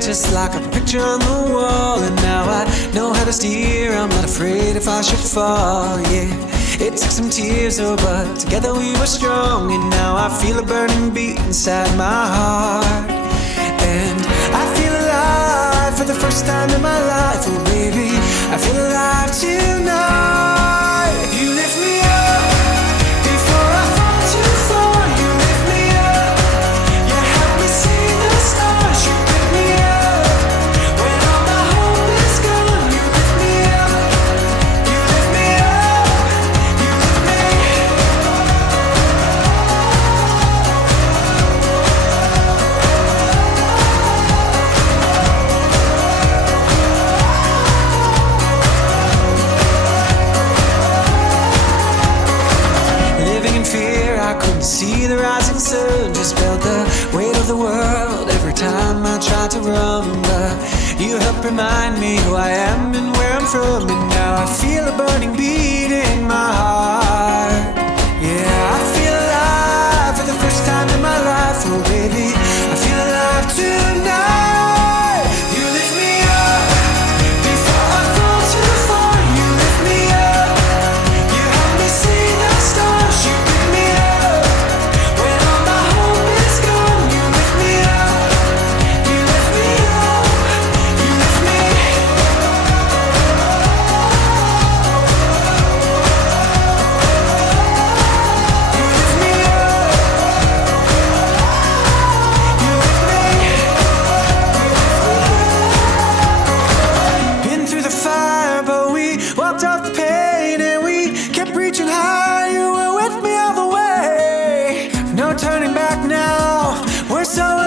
just like a picture on the wall. And now I know how to steer, I'm not afraid if I should fall, yeah. It took some tears, oh, but together we were strong. And now I feel a burning beat inside my heart. And I feel alive for the first time in my life, oh baby, I feel alive tonight. You lift me up before I fall too far. You lift me up, you help me see the stars. You pick me up when all my hope is gone. You lift me up, you lift me up, you lift me. Living in fear, I couldn't see the rising sun. Just felt the weight of the world every time I tried to run. But you helped remind me who I am and where I'm from. And now I feel a burning beat in my heart. Yeah, I feel alive for the first time in my life, oh baby, I feel alive tonight. You lift me up before I fall too far. You lift me up, you help me see the stars. You pick me up when all my hope is gone. You lift me up, you lift me up, you lift me. You lift me up, you lift me. Been through the fire, but we walked off the pain, and we kept reaching high. You were with me all the way. No turning back now. We're so